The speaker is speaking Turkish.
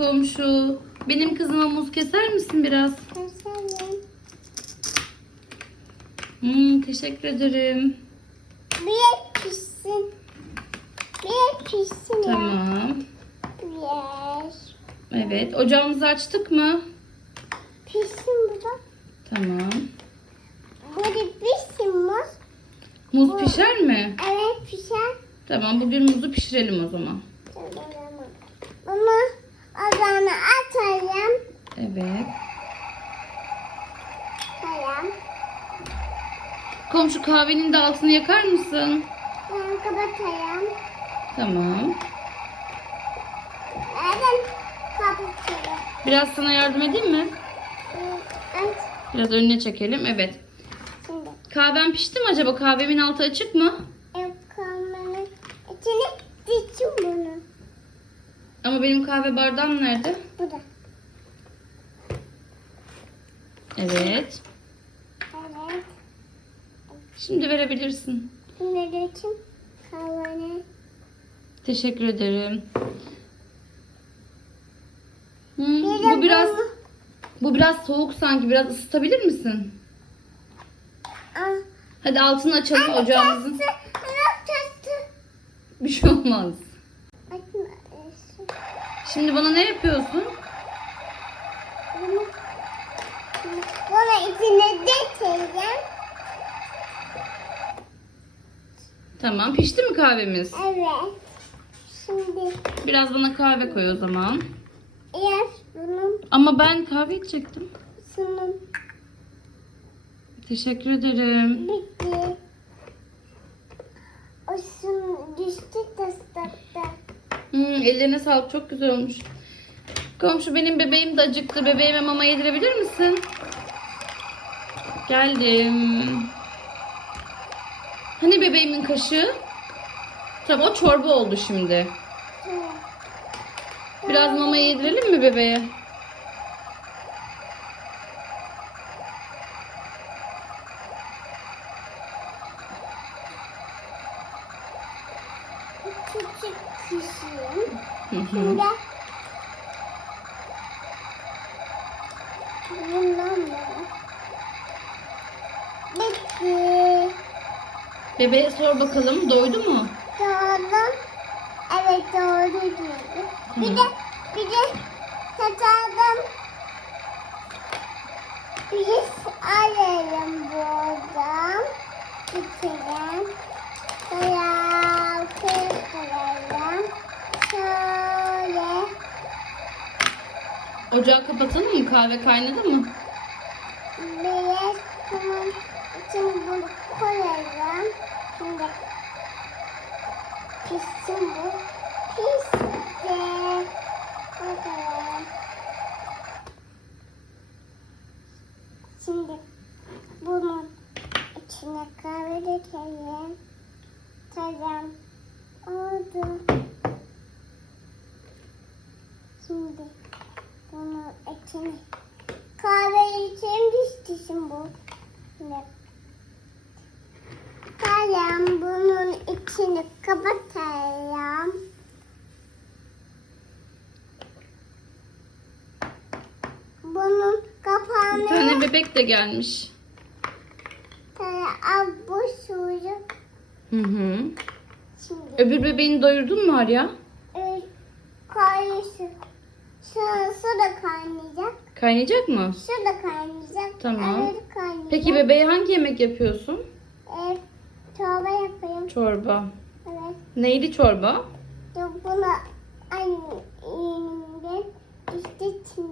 komşu. Benim kızıma muz keser misin biraz? Keselim. Hmm, teşekkür ederim. Bir pişsin. Bir pişsin. Tamam. Bir. Evet. Ocağımızı açtık mı? Pişsin burada. Tamam. Burada pişsin muz. Muz pişer mi? Evet pişer. Tamam bugün muzu pişirelim o zaman. Ocağına atalım. Evet. Atalım. Komşu kahvenin de altını yakar mısın? Ben kapatayım. Tamam. Evet. Kapatalım. Biraz sana yardım edeyim mi? Evet. Biraz önüne çekelim. Evet. Şimdi. Kahven pişti mi acaba? Kahvemin altı açık mı? Ekmeğin içine diktim bunu. Ama benim kahve bardağım nerede? Bu da. Evet. Evet. Şimdi verebilirsin. Şimdi diktim. Kahveni. Teşekkür ederim. Hmm, bu biraz bu biraz soğuk sanki. Biraz ısıtabilir misin? Hadi altını açalım ocağımızın. Bir şey olmaz. Şimdi bana ne yapıyorsun? Bunu. İçine dikeceğim. Tamam. Pişti mi kahvemiz? Evet. Şimdi Biraz bana kahve koy o zaman. eğer bunun Ama ben kahve içecektim. sunum Teşekkür ederim. bitti. Hmm, ellerine sağlık. Çok güzel olmuş. Komşu benim bebeğim de acıktı. Bebeğime mama yedirebilir misin? Geldim. Hani bebeğimin kaşığı? Tamam o çorba oldu şimdi. Biraz mama yedirelim mi bebeğe? Küçük hı. Şimdi bundan böyle. Bitti. Bebeğe sor bakalım doydu mu? Doğru. Evet doğru diyordu. Bir de bir de satardım. Biz alalım buradan. Bitirelim. Bayağı Ocağı kapatalım mı? Kahve kaynadı mı? Beyaz kumun için bunu koyalım. Şimdi pişsin bu. Pişti. Bakalım. Şimdi bunun içine kahve dökelim. Tamam. Oldu. Şimdi bunun içine kahve için pişti bu. Şimdi Tamam bunun içini kapatalım. Bunun Bir kapağını tane bebek de gelmiş. Al bu suyu. Hı hı. Şimdi Öbür bebeğini doyurdun mu Arya? e, kaynasın. Su, su da kaynayacak. Kaynayacak mı? Su da kaynayacak. Tamam. Kaynayacak. Peki bebeğe hangi yemek yapıyorsun? E, çorba yapayım. Çorba. Evet. Neydi çorba? Aynı elinden işte şimdi